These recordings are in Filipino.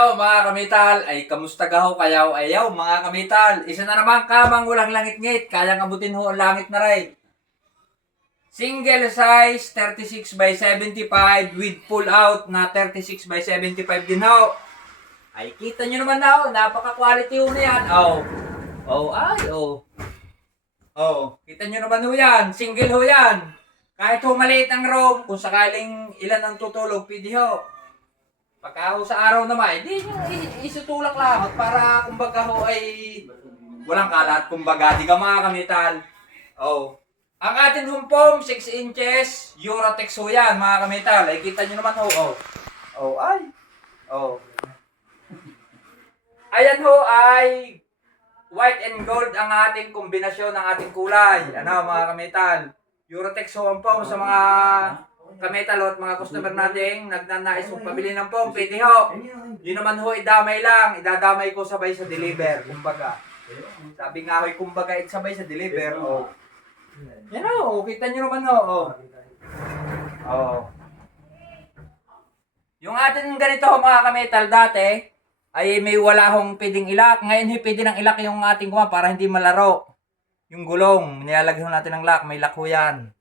Ayaw mga kamital, ay kamusta gaho kayaw ayaw mga kamital. Isa na naman kamang walang langit-ngit, kayang abutin ho ang langit na rin. Single size 36 by 75 with pull out na 36 by 75 din ho. Ay kita nyo naman na ho, napaka-quality ho na yan. Kita nyo naman ho yan, single ho yan. Kahit ho maliit ang room, kung sakaling ilan ang tutulog, pwede ho. Pagka ho sa araw naman, hindi nyo isutulak lang para kumbaga ho ay walang kalat. Kumbaga, di ka mga kamital. Ang ating humpong, 6 inches, Eurotex ho yan mga kamital. Ay kita nyo naman ho. Ayan ho ay white and gold ang ating kombinasyon ng ating kulay. Ano mga kamital. Eurotex ho ang pong sa mga kamital at mga customer nating nagnanais mong pabili ng pong, pwede ho. Yun naman ho, idamay lang. Idadamay ko sabay sa deliver, kumbaga. Sabi nga ho, kumbaga, sabay sa deliver. Yan ho, kita nyo naman ho. Yung atin ganito ho, mga kamital, dati, ay may wala hong pwedeng ilak. Ngayon, pwede nang ilak yung ating kuha para hindi malaro. Yung gulong, nilalagyan natin ng lock, may lock ho yan.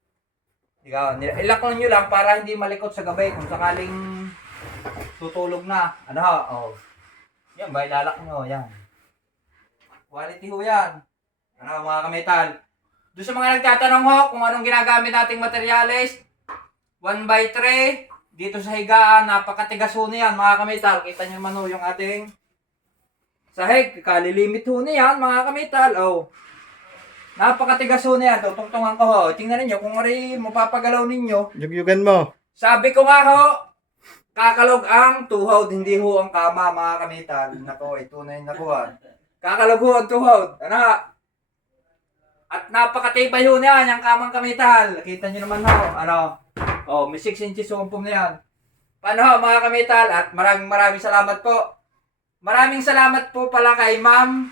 Ilak nyo lang para hindi malikot sa gabi kung sakaling tutulog na. Ano ho? Yan ba, ilalak nyo, yan. Quality ho yan. Ano mga kamital. Doon sa mga nagtatanong ho kung anong ginagamit nating materyales, 1x3, dito sa higaan, napakatigas ho na yan mga kamital. Kita nyo man ho yung ating sahig, kalilimit ho na yan mga kamital. Napakatigas ho na yan. Tutungtungan ko ho. Tingnan ninyo kung rin mapapagalaw ninyo. Yugyugan mo. Sabi ko nga ho, kakalog ang tuhod, hindi ho ang kama mga kamital. Nako, ito na yung nakuha. Kakalog ho ang tuhod. Ano? At napakatibay ho na yan, yung kamang kamital. Kita nyo naman ho. May 6 inches ho ang pum na yan. Paano ho mga kamital? At maraming salamat po. Maraming salamat po pala kay ma'am.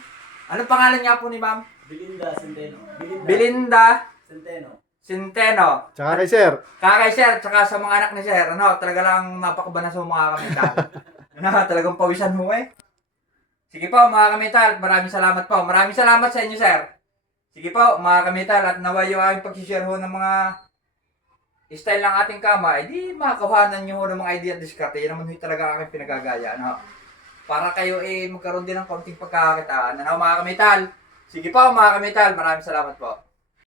Anong pangalan niya po ni ma'am? Belinda Centeno. Belinda Centeno. Tsaka kay sir. Kakay sir, tsaka sa mga anak ni sir. Talaga lang napakabanas ho mga kamital. Talagang pawisan mo eh. Sige po mga kamital, maraming salamat po. Maraming salamat sa inyo sir. Sige po mga kamital, at nawa yung aking pag-share ho ng mga style ng ating kama, di makakuhanan nyo ho ng mga idea at diskarte. Yan naman ho talaga aking pinagagaya. Para kayo magkaroon din ng konting pagkakakitaan. Mga kamital. Sige po mga kamital, maraming salamat po.